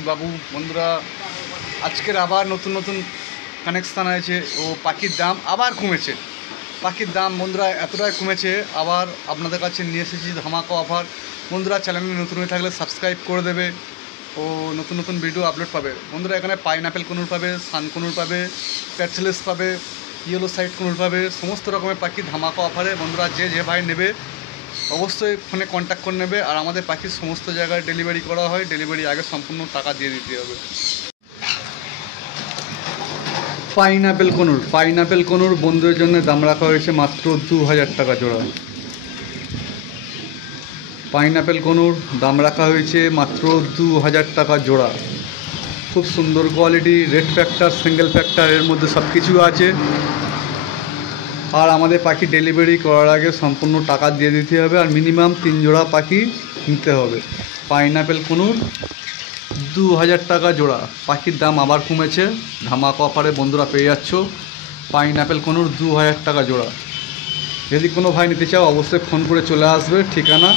আমি বাবু। বন্ধুরা আজকের আবার নতুন নতুন কানেকশান হয়েছে ও পাখির দাম আবার কমেছে। পাখির দাম বন্ধুরা এতটাই কমেছে, আবার আপনাদের কাছে নিয়ে এসেছি ধামাকা অফার। বন্ধুরা চ্যানেলে নতুন হয়ে থাকলে সাবস্ক্রাইব করে দেবে ও নতুন নতুন ভিডিও আপলোড পাবে। বন্ধুরা এখানে পাইনঅ্যাপেল কনুর পাবে, সান কনুর পাবে, প্যাটসেলেস পাবে, ইয়েলো সাইড কনুর পাবে, সমস্ত রকমের পাখি ধামাকা অফারে। বন্ধুরা যে ভাই নেবে অবশ্যই ফোনে কন্ট্যাক্ট করে নেবে। আর আমাদের পাখির সমস্ত জায়গায় ডেলিভারি করা হয়, ডেলিভারি আগে সম্পূর্ণ টাকা দিয়ে দিতে হবে। পাইনঅ্যাপেল কনুর বন্ধুদের জন্য দাম রাখা হয়েছে মাত্র 2000 টাকা জোড়া। পাইনঅ্যাপেল কনুর দাম রাখা হয়েছে মাত্র 2000 টাকা জোড়া। খুব সুন্দর quality, red factor, single factor, এর মধ্যে সব কিছু আছে। আর আমাদের পাখি ডেলিভারি করার আগে সম্পূর্ণ টাকা দিয়ে দিতে হবে, আর মিনিমাম 3 জোড়া পাখি নিতে হবে। পাইনঅ্যাপেল কনুর 2000 টাকা জোড়া। পাখির দাম আবার কমেছে, ধামাকা অফারে বন্ধুরা পেয়ে যাচ্ছ। পাইনঅ্যাপেল কনুর 2000 টাকা জোড়া। যদি কোনো ভাই নিতে চাও অবশ্যই ফোন করে চলে আসবে। ঠিকানা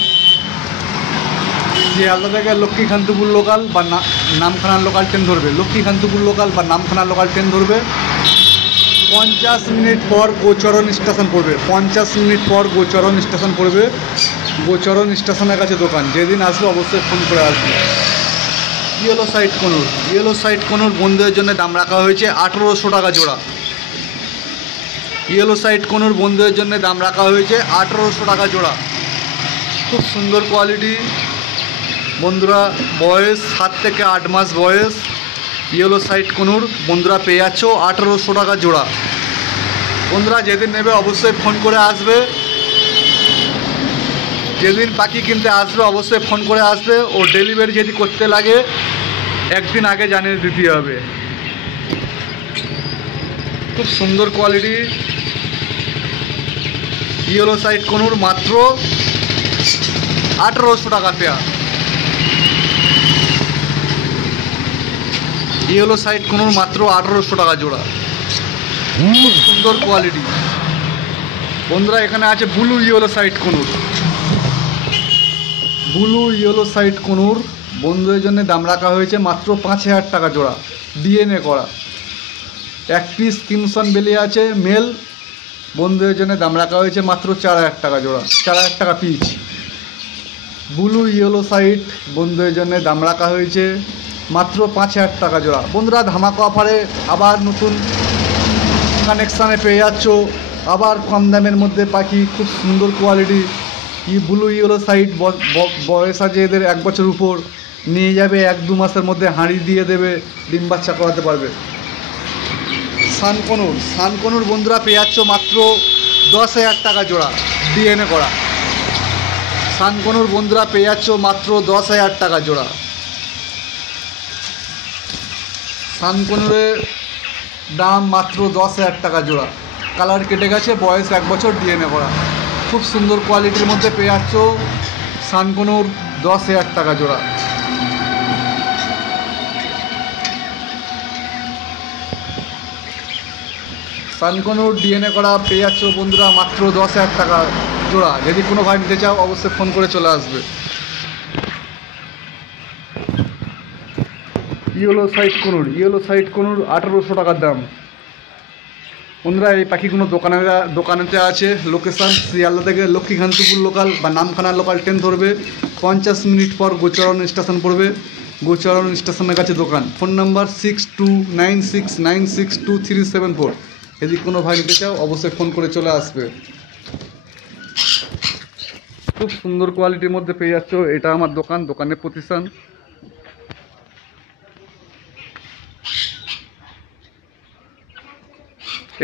শিয়ালদা থেকে লক্ষ্মীকান্তপুর লোকাল বা নামখানা লোকাল ট্রেন ধরবে। লক্ষ্মীকান্তপুর লোকাল বা নামখানা লোকাল ট্রেন ধরবে। 50 মিনিট পর গোচরণ স্টেশন পড়বে। 50 মিনিট পর গোচরণ স্টেশন পড়বে। গোচরণ স্টেশনের কাছে দোকান। যেদিন আসবে অবশ্যই ফোন করে আসবে। ইয়েলো সাইড কনুর বন্ধুদের জন্য দাম রাখা হয়েছে 1800 টাকা জোড়া। ইয়েলো সাইড কনুর বন্ধুদের জন্য দাম রাখা হয়েছে 1800 টাকা জোড়া। খুব সুন্দর কোয়ালিটি বন্ধুরা, বয়স 7 থেকে 8 মাস বয়স। ইয়েলো সাইড কনুর বন্ধুরা পেয়ে যাচ্ছ 1800 টাকা জোড়া। বন্ধুরা যেদিন নেবে অবশ্যই ফোন করে আসবে। যেদিন পাখি কিনতে আসবে অবশ্যই ফোন করে আসবে। ও ডেলিভারি যদি করতে লাগে একদিন আগে জানিয়ে দিতে হবে। খুব সুন্দর কোয়ালিটি ইয়েলো সাইড কনুর মাত্র 1800 টাকা পেয়ার। ইয়েলো সাইড কনুর মাত্র 1800 টাকা জোড়া। খুব সুন্দর কোয়ালিটি বন্ধুরা। এখানে আছে blue yellow side conure. Blue yellow side conure বন্ধুদের জন্য দাম রাখা হয়েছে মাত্র 5000 টাকা জোড়া। ডিএনএ করা, এক পিস ক্রিমসন বেলি আছে মেল। বন্ধুদের জন্য দাম রাখা হয়েছে মাত্র 4000 টাকা জোড়া, 4000 টাকা পিস। ব্লু ইয়েলো সাইড বন্ধুদের জন্য দাম রাখা হয়েছে মাত্র 5000 টাকা জোড়া। বন্ধুরা ধামাকা অফারে আবার নতুন কানেকশানে পেয়ে যাচ্ছ, আবার কম দামের মধ্যে পাখি। খুব সুন্দর কোয়ালিটি। ব্লু ইয়েলো সাইড বয়স আছে এদের 1 বছর উপর। নিয়ে যাবে 1-2 মাসের মধ্যে হাঁড়ি দিয়ে দেবে, ডিম বাচ্চা করাতে পারবে। সান কনুর বন্ধুরা পেয়ে যাচ্ছ মাত্র 10,000 টাকা জোড়া। ডিএনএ করা সান কনুর বন্ধুরা পেয়ে যাচ্ছ মাত্র 10,000 টাকা জোড়া। সান কনুরের দাম মাত্র 10,000 টাকা জোড়া। কালার কেটে গেছে, বয়স 1 বছর, ডিএনএ করা। খুব সুন্দর কোয়ালিটির মধ্যে পেয়ে যাচ্ছ সান কনুর 10,000 টাকা জোড়া। সান কনুর ডিএনএ করা পেয়ে যাচ্ছ বন্ধুরা মাত্র 10,000 টাকা জোড়া। যদি কোনো ভাই নিতে চাও অবশ্যই ফোন করে চলে আসবে। ইয়েলো সাইড কনুর 1800 টাকার দাম। বন্ধুরা এই পাখিগুলো দোকানেতে আছে। লোকেশান শিয়ালদা থেকে লক্ষ্মীকান্তপুর লোকাল বা নামখানা লোকাল ট্রেন ধরবে। 50 মিনিট পর গোচরণ স্টেশন পড়বে। গোচরণ স্টেশনের কাছে দোকান। Phone number 6296962374। যদি কোনো ভাই নিতে চাও অবশ্যই ফোন করে চলে আসবে। খুব সুন্দর কোয়ালিটির মধ্যে পেয়ে যাচ্ছ। এটা আমার দোকানের প্রতিষ্ঠান।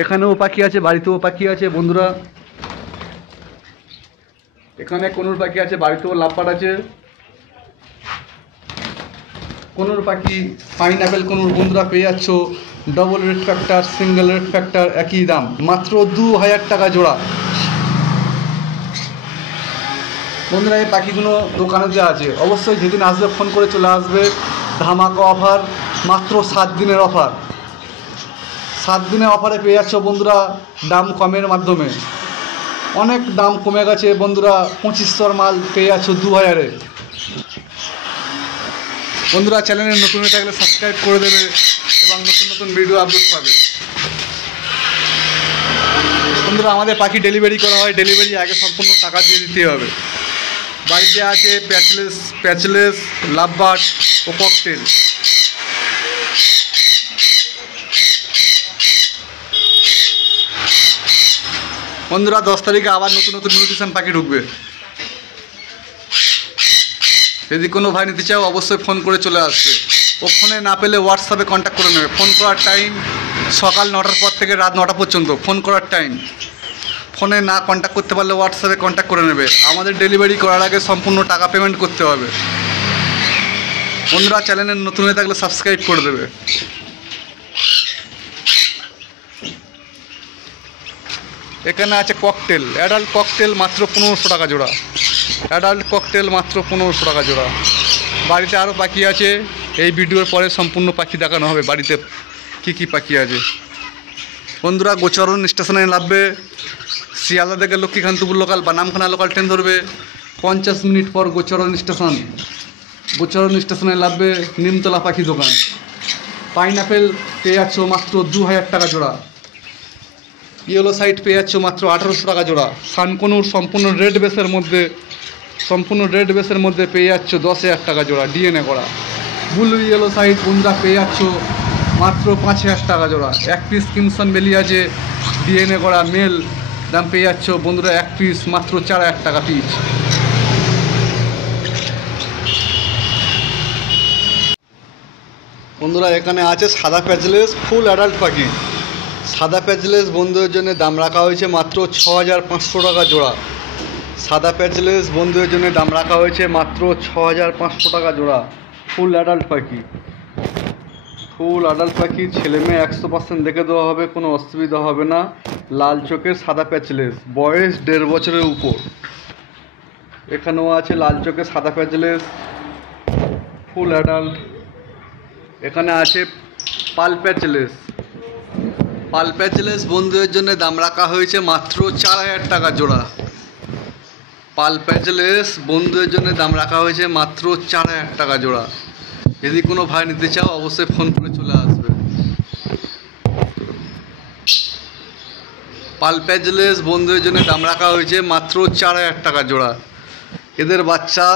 এখানেও পাখি আছে, বাড়িতেও পাখি আছে বন্ধুরা। এখানে কনুর পাখি আছে, বাড়িতেও লাভপাট আছে। কনুর পাখি পাইনঅ্যাপেল কনুর বন্ধুরা পেয়ে যাচ্ছ double red factor, single red factor একই দাম, মাত্র 2000 টাকা জোড়া। বন্ধুরা এই পাখিগুলো দোকানেতে আছে। অবশ্যই যেদিন আসবে ফোন করে চলে আসবে। ধামাকা অফার, মাত্র 7 দিনের অফার। 7 দিনের অফারে পেয়ে যাচ্ছ বন্ধুরা দাম কমের মাধ্যমে। অনেক দাম কমে গেছে বন্ধুরা। 2500 মাল পেয়ে যাচ্ছ 2000-এ। বন্ধুরা চ্যানেলে নতুন হয়ে থাকলে সাবস্ক্রাইব করে দেবে এবং নতুন নতুন ভিডিও আপলোড পাবে। বন্ধুরা আমাদের পাখি ডেলিভারি করা হয়, ডেলিভারি আগে সম্পূর্ণ টাকা দিয়ে দিতে হবে। বাড়িতে আছে প্যাচলেস, লাভবার্ড ও ককটেল। বন্ধুরা 10 তারিখে আবার নতুন নতুন মিউটেশন পাখি ঢুকবে। যদি কোনো ভাই নিতে চাও অবশ্যই ফোন করে চলে আসবে। ও ফোনে না পেলে হোয়াটসঅ্যাপে কন্ট্যাক্ট করে নেবে। ফোন করার টাইম সকাল 9টার পর থেকে রাত 9টা পর্যন্ত ফোন করার টাইম। ফোনে না কন্ট্যাক্ট করতে পারলে হোয়াটসঅ্যাপে কন্ট্যাক্ট করে নেবে। আমাদের ডেলিভারি করার আগে সম্পূর্ণ টাকা পেমেন্ট করতে হবে। বন্ধুরা চ্যানেলে নতুন হয়ে থাকলে সাবস্ক্রাইব করে দেবে। এখানে আছে ককটেল, অ্যাডাল্ট ককটেল মাত্র 1500 টাকা জোড়া। অ্যাডাল্ট ককটেল মাত্র 1500 টাকা জোড়া। বাড়িতে আরও পাখি আছে, এই ভিডিওর পরে সম্পূর্ণ পাখি দেখানো হবে বাড়িতে কি পাখি আছে। বন্ধুরা গোচরণ স্টেশনে নামবে, শিয়ালদা থেকে লক্ষ্মীকান্তপুর লোকাল বা নামখানা লোকাল ট্রেন ধরবে। 50 মিনিট পর গোচরণ স্টেশনে নামবে নিমতলা পাখি দোকান। পাইনাপেল পেয়ে যাচ্ছ মাত্র 2000 টাকা জোড়া। ইয়েলো সাইট পেয়ে যাচ্ছ মাত্র 1800 টাকা জোড়া। সানকনুর সম্পূর্ণ রেড বেসের মধ্যে পেয়ে যাচ্ছ 10,000 টাকা জোড়া ডিএনএ করা। ব্লু ইয়েলো সাইট বন্ধুরা পেয়ে যাচ্ছ মাত্র 5000 টাকা জোড়া। 1 পিস কিমসন বেলি আছে ডিএনএ করা মেল, দাম পেয়ে যাচ্ছ বন্ধুরা 1 পিস মাত্র 4000 টাকা পিস। বন্ধুরা এখানে আছে সাদা প্যাচলেস ফুল অ্যাডাল্ট পাখি। সাদা প্যাচলেস বন্ধুদের জন্য দাম রাখা হয়েছে মাত্র 6500 টাকা জোড়া। সাদা প্যাচলেস বন্ধুদের জন্য দাম রাখা হয়েছে মাত্র 6500 টাকা জোড়া। ফুল অ্যাডাল্ট পাখি ছেলে মেয়ে 100% দেখে দেওয়া হবে, কোনো অসুবিধা হবে না। লাল চোখের সাদা প্যাচলেস, বয়স 1.5 বছরের উপর। এখানেও আছে লাল চোখের সাদা প্যাচলেস ফুল অ্যাডাল্ট। এখানে আছে পাল প্যাচলেস বন্ধুদের জন্য দাম রাখা হয়েছে মাত্র 4000 টাকা জোড়া। পাল প্যাচলেস বন্ধুদের জন্য দাম রাখা হয়েছে মাত্র 4000 টাকা জোড়া। যদি কোনো ভাই নিতে চাও অবশ্যই ফোন করে চলে আসবে। পাল প্যাচলেস বন্ধুদের জন্য দাম রাখা হয়েছে মাত্র 4000 টাকা জোড়া। এদের বাচ্চা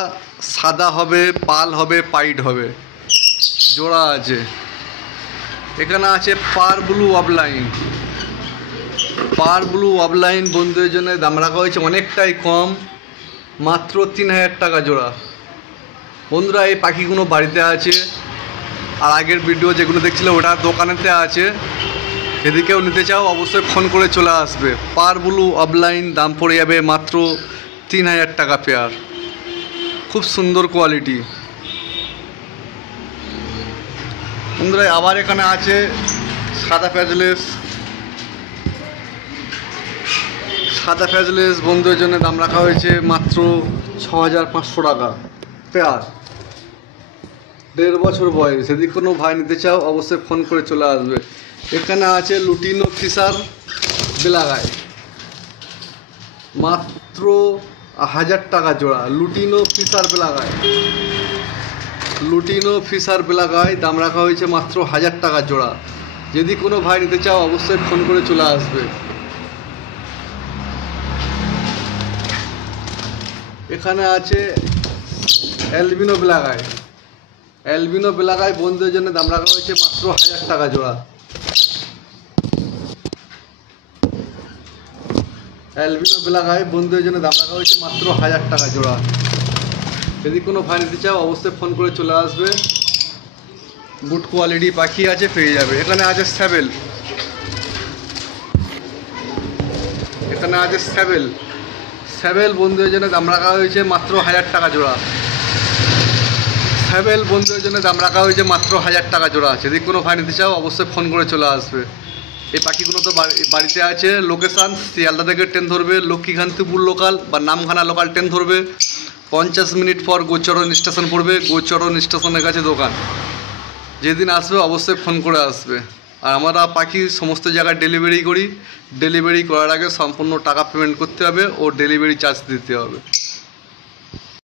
সাদা হবে, পাল হবে, পাইট হবে, জোড়া আছে। এখানে আছে পার ব্লু অফলাইন বন্ধুদের জন্য দাম রাখা হয়েছে অনেকটাই কম, মাত্র 3000 টাকা জোড়া। বন্ধুরা এই পাখিগুলো বাড়িতে আছে, আর আগের ভিডিও যেগুলো দেখছিল ওটা দোকানেতে আছে। যদি কেউ নিতে চাও অবশ্যই ফোন করে চলে আসবে। পার ব্লু অফলাইন দাম পড়ে যাবে মাত্র 3000 টাকা পেয়ার। খুব সুন্দর কোয়ালিটি। বন্ধুরা আবার এখানে আছে সাদা প্যাচলেস বন্ধুদের জন্য দাম রাখা হয়েছে মাত্র 6500 টাকা পেয়ার। 1.5 বছর বয়স। যদি কোনো ভাই নিতে চাও অবশ্যই ফোন করে চলে আসবে। এখানে আছে লুটিনো ফিশার বেলাগায়, মাত্র 1000 টাকা জোড়া। লুটিনো ফিশার বেলাগায় দাম রাখা হয়েছে মাত্র 1000 টাকা জোড়া। যদি কোনো ভাই নিতে চাও অবশ্যই ফোন করে চলে আসবে। এখানে আছে অ্যালবিনো বেলাগায় বন্ধুদের জন্য দাম রাখা হয়েছে মাত্র 1000 টাকা জোড়া। অ্যালবিনো বেলাগায় বন্ধুদের জন্য দাম রাখা হয়েছে মাত্র 1000 টাকা জোড়া। যদি কোনো ভাই নিতে চাও অবশ্যই ফোন করে চলে আসবে। গুড কোয়ালিটি পাখি আছে, পেয়ে যাবে। এখানে আছে স্যাবেল বন্ধুদের জন্য দাম রাখা হয়েছে মাত্র 1000 টাকা জোড়া। যদি কোনো ভাই নিতে চাও অবশ্যই ফোন করে চলে আসবে। এই পাখিগুলো তো বাড়িতে আছে। লোকেশান শিয়ালদা থেকে ট্রেন ধরবে, লক্ষ্মীকান্তপুর লোকাল বা নামখানা লোকাল ট্রেন ধরবে। 50 মিনিট পর গোচরণ স্টেশন পড়বে। গোচরণ স্টেশনের কাছে দোকান। যেদিন আসবে অবশ্যই ফোন করে আসবে। আর আমরা পাখি সমস্ত জায়গায় ডেলিভারি করি। ডেলিভারি করার আগে সম্পূর্ণ টাকা পেমেন্ট করতে হবে ও ডেলিভারি চার্জ দিতে হবে।